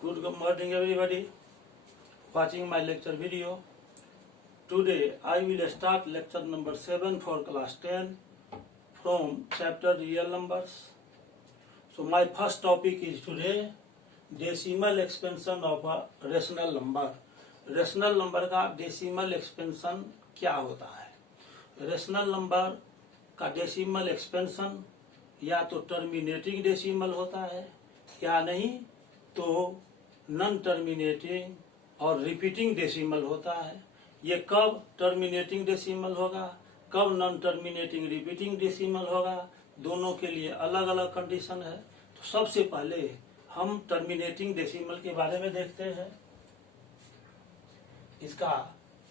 Good morning everybody watching my lecture video. Today I will start lecture number 7 for class 10 from chapter real numbers. So my first topic is today decimal expansion of a rational number. Rational number का decimal expansion क्या होता है? Rational number का decimal expansion या तो terminating decimal होता है या नहीं तो नॉन टर्मिनेटिंग और रिपीटिंग डेसिमल होता है। ये कब टर्मिनेटिंग डेसिमल होगा, कब नॉन टर्मिनेटिंग रिपीटिंग डेसिमल होगा, दोनों के लिए अलग अलग कंडीशन है। तो सबसे पहले हम टर्मिनेटिंग डेसिमल के बारे में देखते हैं। इसका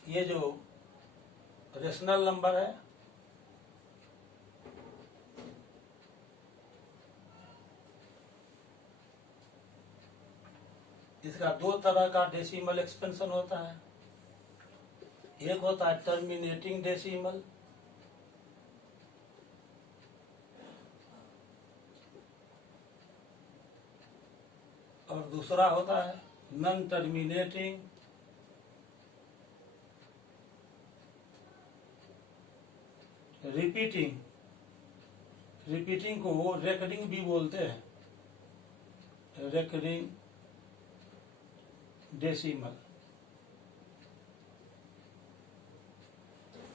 ये जो रेशनल नंबर है इसका दो तरह का डेसिमल एक्सपेंशन होता है। एक होता है टर्मिनेटिंग डेसिमल और दूसरा होता है नॉन टर्मिनेटिंग रिपीटिंग। रिपीटिंग को वो रेकरिंग भी बोलते हैं, रेकरिंग डेसिमल।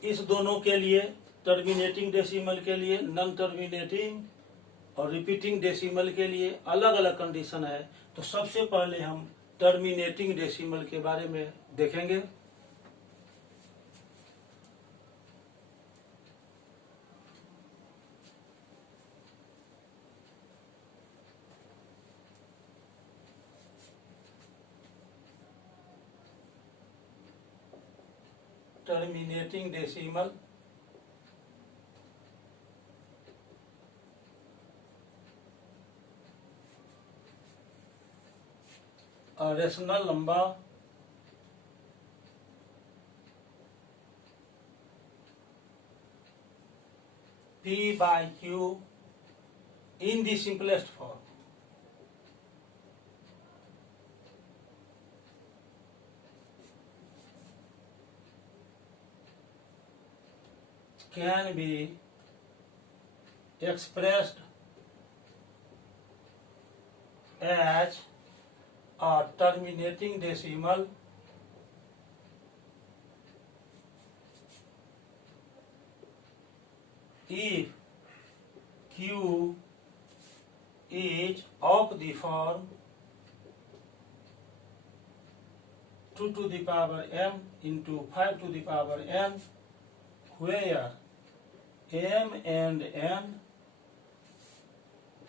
इस दोनों के लिए टर्मिनेटिंग डेसिमल के लिए, नॉन टर्मिनेटिंग और रिपीटिंग डेसिमल के लिए अलग अलग कंडीशन है। तो सबसे पहले हम टर्मिनेटिंग डेसिमल के बारे में देखेंगे। टर्मिनेटिंग डेसिमल और rational number P by Q in the simplest form can be expressed as a terminating decimal if Q is of the form 2 to the power m into 5 to the power n, where m and n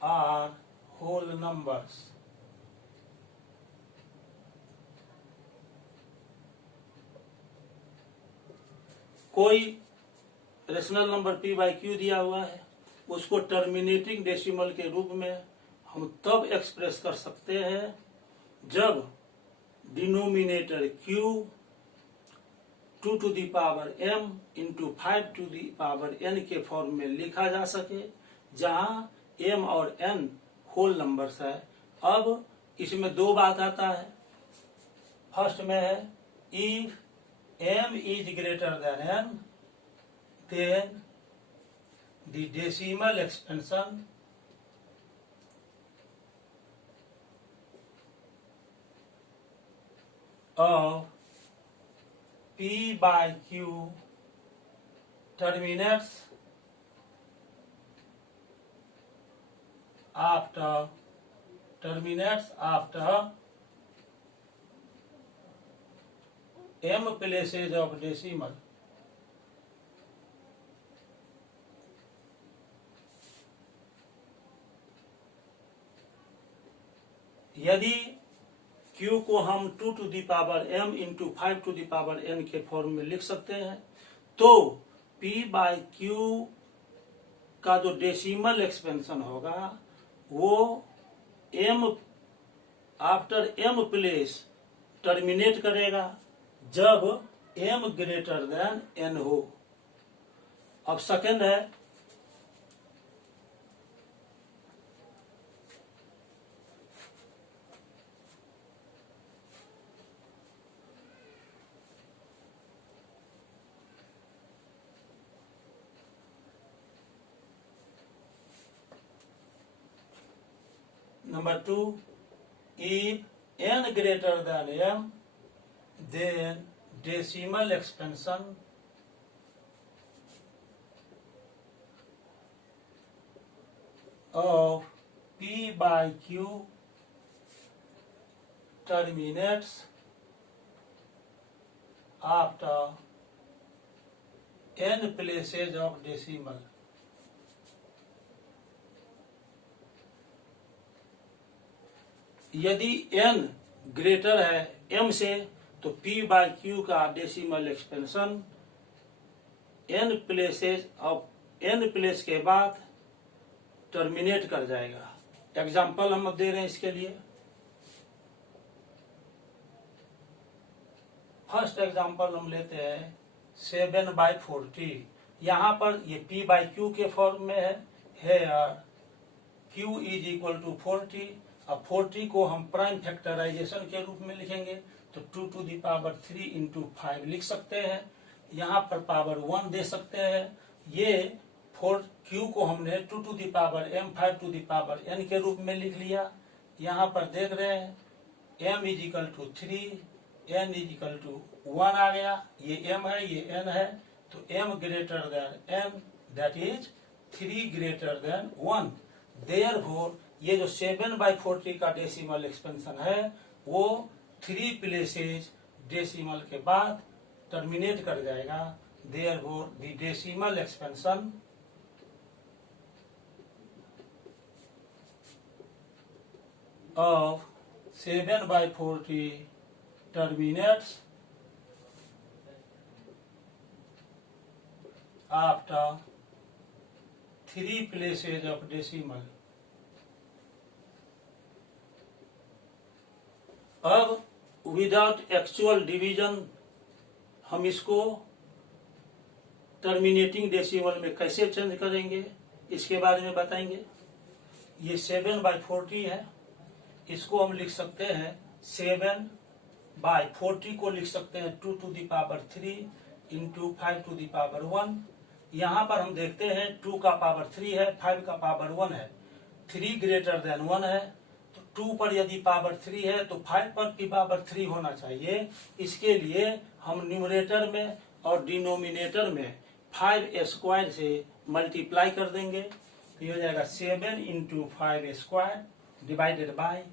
are whole numbers. कोई rational number P by Q दिया हुआ है, उसको terminating decimal के रूप में हम तब एक्सप्रेस कर सकते हैं जब denominator Q 2 to the power m into 5 to the power n के फॉर्म में लिखा जा सके, जहां m और n होल नंबर्स है। अब इसमें दो बात आता है। फर्स्ट में है if m is greater than n, then the decimal expansion of P by Q terminates after m places of decimal. यदि Q को हम 2 to the power m into 5 to the power n के form में लिख सकते हैं, तो P by Q का जो डेसिमल एक्सपेंशन होगा वो m after m place terminate करेगा जब m ग्रेटर देन n हो। अब सेकेंड है Number 2, if n greater than m, then decimal expansion of p by q terminates after n places of decimal. यदि n greater है m से तो p bye q का डेसिमल एक्सपेंशन n प्लेस के बाद टर्मिनेट कर जाएगा। एग्जाम्पल हम अब दे रहे हैं इसके लिए। फर्स्ट एग्जाम्पल हम लेते हैं 7/40। यहाँ पर ये p बाई क्यू के फॉर्म में है q इज इक्वल टू 40। अब 40 को हम प्राइम फैक्टराइजेशन के रूप में लिखेंगे तो 2 to the power 3 into 5 लिख सकते हैं। यहाँ पर पावर 1 दे सकते हैं। ये 4q को हमने 2 to the power m 5 to the power n के रूप में लिख लिया। यहाँ पर देख रहे हैं m is equal to 3, n is equal to 1 आ गया। ये m है, ये n है, तो m greater than n, that is 3 greater than 1। Therefore ये जो 7/40 का डेसिमल एक्सपेंशन है वो 3 प्लेसेस डेसिमल के बाद टर्मिनेट कर जाएगा। Therefore the decimal expansion of 7/40 terminates after 3 places of decimal। अब विदाउट एक्चुअल डिवीजन हम इसको टर्मिनेटिंग डेसिमल में कैसे चेंज करेंगे इसके बारे में बताएंगे। ये 7/40 है, इसको हम लिख सकते हैं 7/40 को लिख सकते हैं 2 to the power 3 into 5 to the power 1। यहाँ पर हम देखते हैं 2 का पावर 3 है, 5 का पावर 1 है, 3 ग्रेटर देन 1 है, तो 2 पर यदि पावर 3 है तो 5 पर भी पावर 3 होना चाहिए। इसके लिए हम न्यूमरेटर में और डिनोमिनेटर में 5 स्क्वायर से मल्टीप्लाई कर देंगे तो ये हो जाएगा 7 into 5 square divided by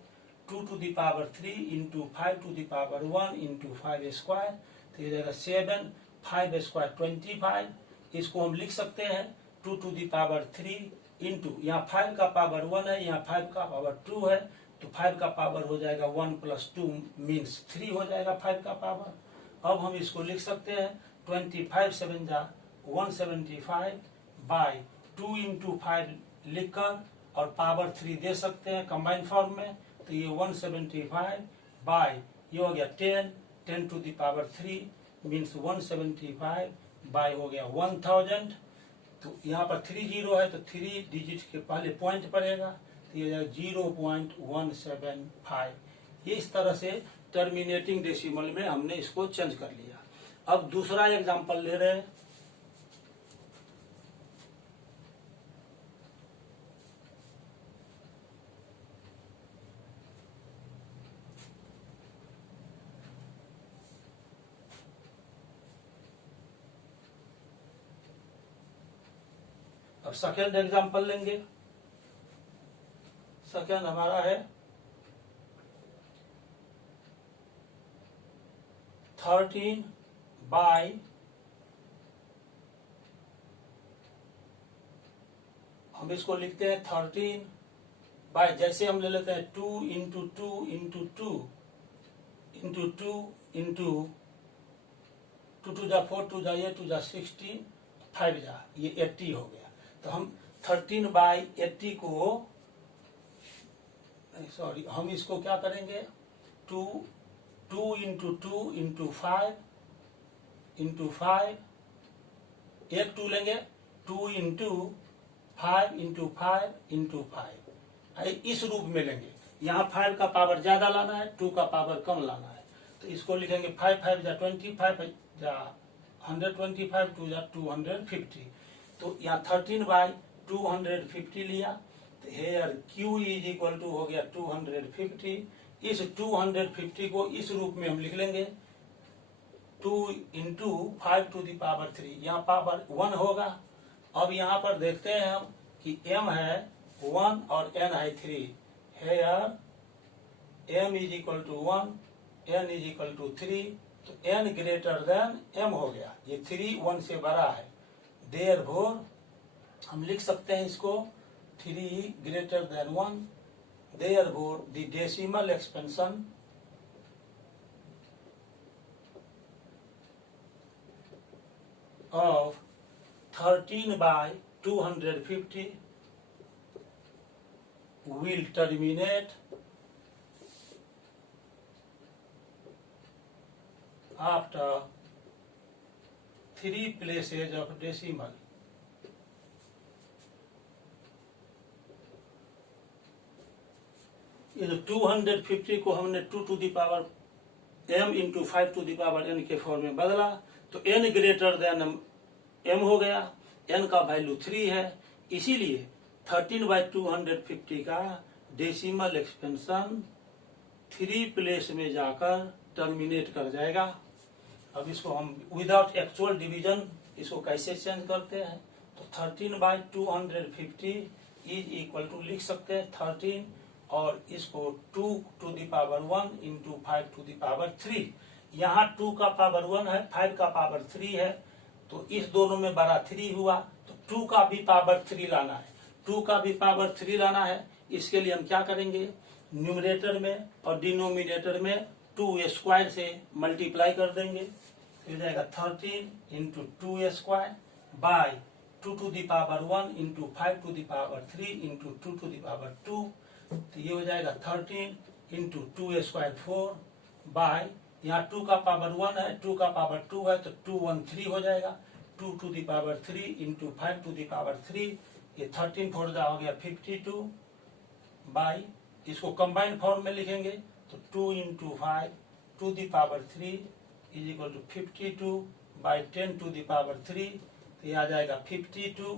2 to the power 3 into 5 to the power 1 into 5 square, तो ये जाएगा 7, 5 स्क्वायर 25। इसको हम लिख सकते हैं 2 to the power 3 इंटू, यहाँ 5 का पावर 1 है, यहाँ 5 का पावर 2 है, तो 5 का पावर हो जाएगा 1 + 2 मीन्स 3 हो जाएगा 5 का पावर। अब हम इसको लिख सकते हैं 25 7 जा 175 बाय 2 into 5 लिखकर और पावर 3 दे सकते हैं कंबाइन फॉर्म में, तो ये 175 बाय ये हो गया 10 to the power 3 means 175 by हो गया 1000। तो यहाँ पर 3 0 है तो 3 डिजिट के पहले पॉइंट पड़ेगा, तो ये 0.175। ये इस तरह से टर्मिनेटिंग डेसिमल में हमने इसको चेंज कर लिया। अब दूसरा एग्जांपल ले रहे हैं। अब सेकेंड एग्जांपल लेंगे। सेकेंड हमारा है 13 बाय हम इसको लिखते हैं 13 बाय, जैसे हम ले लेते हैं 2 into 2 into 2 into 2 into 2 2 जा 4 2 जा ये 2 जा 16 5 जा ये 80 हो गया। तो हम 13/80 को सॉरी हम इसको क्या करेंगे 2 into 2 into 5 into 5 एक 2 लेंगे 2 into 5 into 5 into 5 इस रूप में लेंगे। यहाँ 5 का पावर ज्यादा लाना है, 2 का पावर कम लाना है, तो इसको लिखेंगे 5 5 जा 25 जा 125 2 जा 250। तो यहाँ 13/250 लिया, here Q is equal to हो गया 250। इस 250 को इस रूप में हम लिख लेंगे 2 इंटू 5 टू द पावर 3, यहाँ पावर 1 होगा। अब यहाँ पर देखते हैं हम कि m है 1 और n है 3। Here m is equal to 1, n is equal to 3, तो n ग्रेटर देन m हो गया। ये 3 1 से बड़ा है, देयरफॉर हम लिख सकते हैं इसको 3 greater than 1, therefore the decimal expansion of 13 by 250 will terminate after 3 places of decimal. ये 250 को हमने 2 to the power m into 5 to the power n के फॉर्म में बदला, तो n ग्रेटर देन m हो गया, n का वैल्यू 3 है, इसीलिए 13 बाई 250 का डेसिमल एक्सपेंशन 3 प्लेस में जाकर टर्मिनेट कर जाएगा। अब इसको हम विदाउट एक्चुअल डिवीजन इसको कैसे चेंज करते हैं, तो 13 बाई 250 इज इक्वल टू लिख सकते हैं 13 और इसको 2 to the power 1 into 5 to the power 3। यहाँ 2 का पावर 1 है, 5 का पावर 3 है, तो इस दोनों में बड़ा 3 हुआ, तो 2 का भी पावर 3 लाना है, 2 का भी पावर 3 लाना है। इसके लिए हम क्या करेंगे, न्यूमरेटर में और डिनोमिनेटर में 2 स्क्वायर से मल्टीप्लाई कर देंगे, हो जाएगा 13 into 2 square by 2 to the power 1 into 5 to the power 3 into 2 to the power 2, तो ये हो जाएगा 13 इंटू 2 स्क्वायर 4 बाई, यहाँ 2 का पावर 1 है, 2 का पावर 2 है, तो 2 1 3 हो जाएगा, 2 to the power 3 into 5 to the power 3, ये 13 4 हो गया 52 बाई, इसको कंबाइंड फॉर्म में लिखेंगे तो 2 into 5 to the power 3 is equal to 52 by 10 to the power 3, तो ये आ जाएगा 52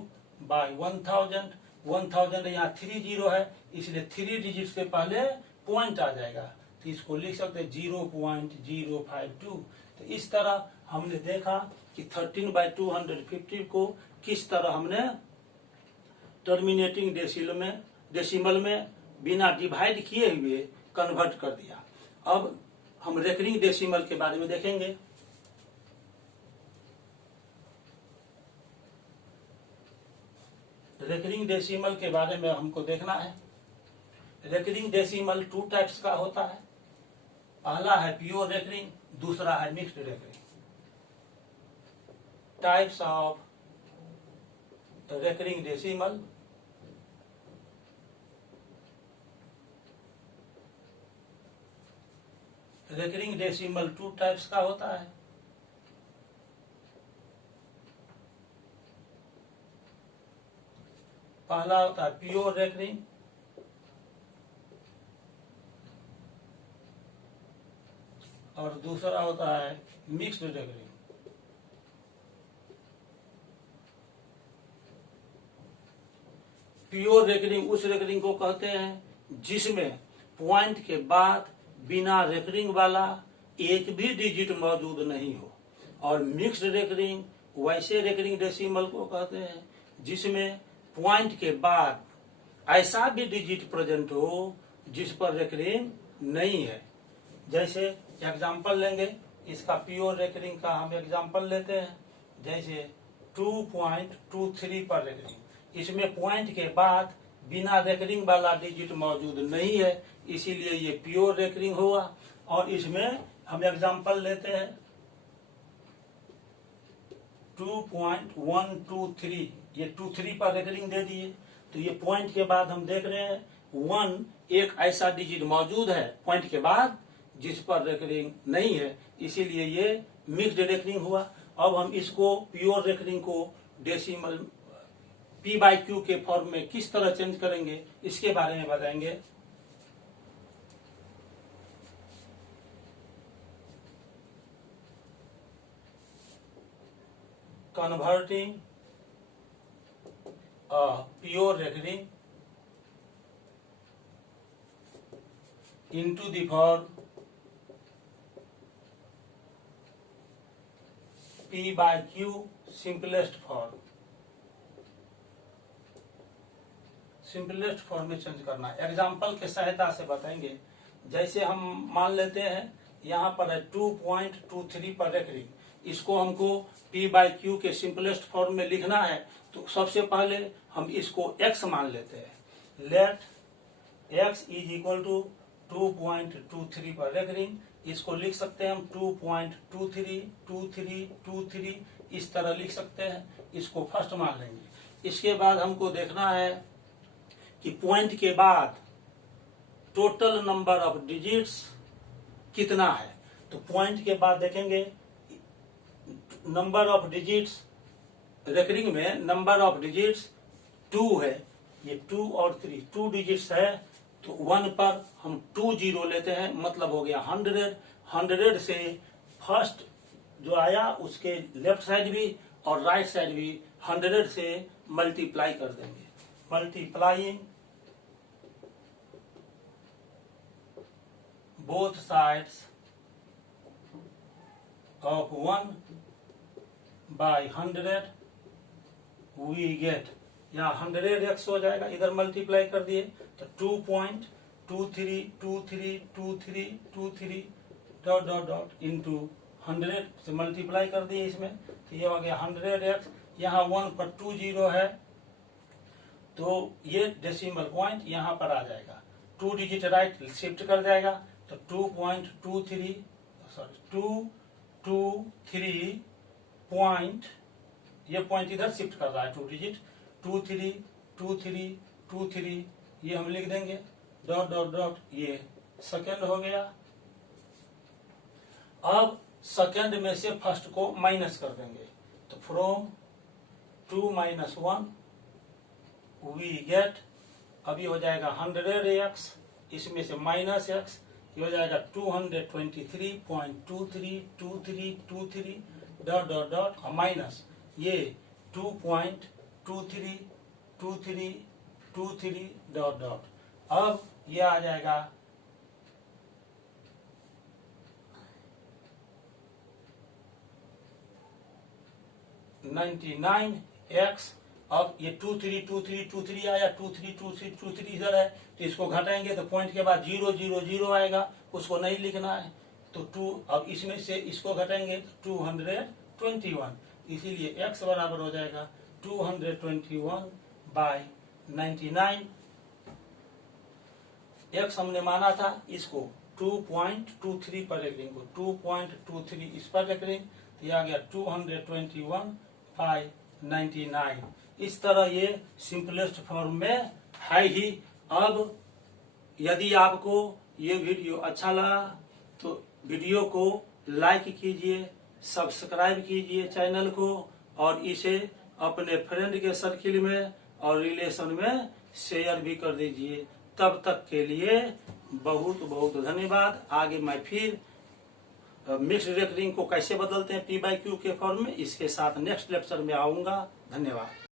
बाई 1000। 1000 यहाँ 30 है, इसलिए 3 डिजिट से पहले पॉइंट आ जाएगा, तो इसको लिख सकते हैं 0.052। तो इस तरह हमने देखा कि 13 बाई 250 को किस तरह हमने टर्मिनेटिंग डेसिमल में बिना डिवाइड किए हुए कन्वर्ट कर दिया। अब हम रेकरिंग डेसिमल के बारे में देखेंगे। रेकरिंग डेसिमल के बारे में हमको देखना है। रेकरिंग डेसिमल 2 टाइप्स का होता है, पहला है प्योर रेकरिंग, दूसरा है mixed recurring. Types of recurring decimal, recurring decimal 2 types का होता है। पहला होता है प्योर रेकरिंग, और दूसरा होता है मिक्स्ड रेकरिंग। प्योर रेकरिंग उस रेकरिंग को कहते हैं जिसमें पॉइंट के बाद बिना रेकरिंग वाला एक भी डिजिट मौजूद नहीं हो, और मिक्स्ड रेकरिंग वैसे रेकरिंग डेसिमल को कहते हैं जिसमें पॉइंट के बाद ऐसा भी डिजिट प्रेजेंट हो जिस पर रेकरिंग नहीं है। जैसे एग्जांपल लेंगे, इसका प्योर रेकरिंग का हम एग्जांपल लेते हैं, जैसे 2.23 पर रेकरिंग, इसमें पॉइंट के बाद बिना रेकरिंग वाला डिजिट मौजूद नहीं है, इसीलिए ये प्योर रेकरिंग हुआ। और इसमें हम एग्जांपल लेते हैं 2.123, ये 23 पर रेकरिंग दे दिए, तो ये पॉइंट के बाद हम देख रहे हैं 1 एक ऐसा डिजिट मौजूद है पॉइंट के बाद जिस पर रेकरिंग नहीं है, इसीलिए ये मिक्स्ड रेकरिंग हुआ। अब हम इसको प्योर रेकरिंग को डेसिमल P/Q के फॉर्म में किस तरह चेंज करेंगे इसके बारे में बताएंगे। Converting pure recurring into the form P by Q simplest form में चेंज करना है। एग्जाम्पल के सहायता से बताएंगे। जैसे हम मान लेते हैं यहाँ पर है 2.23 पर रेकरिंग, इसको हमको P by Q के सिंपलेस्ट फॉर्म में लिखना है। तो सबसे पहले हम इसको x मान लेते हैं। Let x is equal to 2.23 पर रेकरिंग, इसको लिख सकते हैं हम 2.23 इस तरह लिख सकते हैं। इसको फर्स्ट मान लेंगे। इसके बाद हमको देखना है कि पॉइंट के बाद टोटल नंबर ऑफ डिजिट्स कितना है। तो पॉइंट के बाद देखेंगे नंबर ऑफ डिजिट्स, रेकरिंग में नंबर ऑफ डिजिट्स 2 है। ये 2 और 3 2 डिजिट्स है। तो 1 पर हम 2 0 लेते हैं, मतलब हो गया 100। 100 से फर्स्ट जो आया उसके लेफ्ट साइड भी और राइट साइड भी 100 से मल्टीप्लाई कर देंगे। Multiplying both sides of 1 by 100 we get, यहाँ 100x हो जाएगा, इधर मल्टीप्लाई कर दिए तो 2.23232323 डॉट डॉट डॉट इंटू 100 से मल्टीप्लाई कर दिए इसमें। तो ये हो गया 100x। यहाँ 1 पर 2 0 है तो ये डेसिमल पॉइंट यहाँ पर आ जाएगा। 2 डिजिट राइट शिफ्ट कर जाएगा तो 2.23 पॉइंट, ये पॉइंट इधर शिफ्ट कर रहा है 2 डिजिट। 23 ये हम लिख देंगे डॉट डॉट डॉट, ये सेकेंड हो गया। अब सेकेंड में से फर्स्ट को माइनस कर देंगे तो फ्रॉम 2 - 1 वी गेट, अभी हो जाएगा 100x, इसमें से माइनस x, ये हो जाएगा 223.232323 डॉट डॉट डॉट माइनस ये 2.232323 डॉट डॉट। अब ये आ जाएगा 99x। अब ये 232323 आया, 232323 इधर है तो इसको घटाएंगे तो पॉइंट के बाद 000 आएगा, उसको नहीं लिखना है। तो 2, अब इसमें से इसको घटाएंगे तो 221, इसीलिए x बराबर हो जाएगा 221/99। x हमने माना था इसको 2.23 पर रेकरिंग को 2.23 इस पर रेकरिंग, तो ये आ गया 221/99। इस तरह ये सिंपलेस्ट फॉर्म में है ही। अब यदि आपको ये वीडियो अच्छा लगा तो वीडियो को लाइक कीजिए, सब्सक्राइब कीजिए चैनल को और इसे अपने फ्रेंड के सर्किल में और रिलेशन में शेयर भी कर दीजिए। तब तक के लिए बहुत बहुत धन्यवाद। आगे मैं फिर मिक्स्ड रेकरिंग को कैसे बदलते हैं P by Q के फॉर्म में, इसके साथ नेक्स्ट लेक्चर में आऊंगा। धन्यवाद।